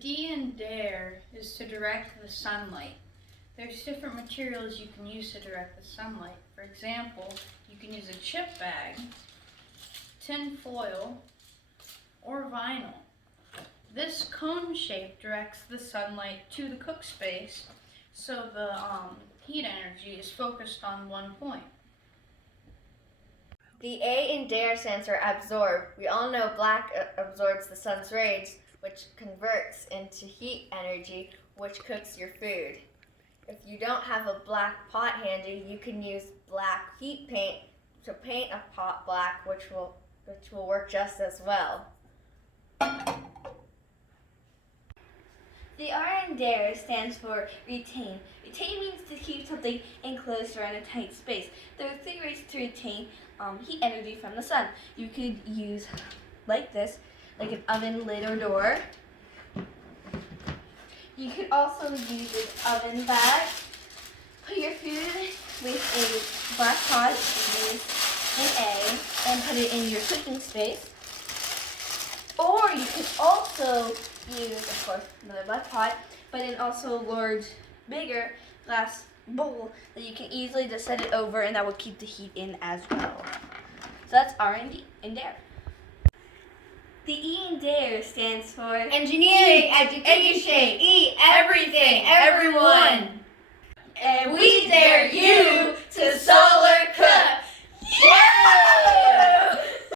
D in D.A.R.E is to direct the sunlight. There's different materials you can use to direct the sunlight. For example, you can use a chip bag, tin foil, or vinyl. This cone shape directs the sunlight to the cook space, so the heat energy is focused on one point. The A in D.A.R.E stands for absorb. We all know black absorbs the sun's rays, which converts into heat energy, which cooks your food. If you don't have a black pot handy, you can use black heat paint to paint a pot black, which will work just as well. The R in D.A.R.E stands for retain. Retain means to keep something enclosed or in a tight space. There are 3 ways to retain heat energy from the sun. You could use like this, like an oven lid or door. You could also use an oven bag. Put your food with a black pot, use an A, and put it in your cooking space. Or you could also use, of course, another black pot, but then also a large, bigger glass bowl that you can easily just set it over, and that will keep the heat in as well. So that's R and D in D.A.R.E. The E in D.A.R.E stands for Engineering, education, E, everything, everyone. And we dare you to solar cook. Yeah!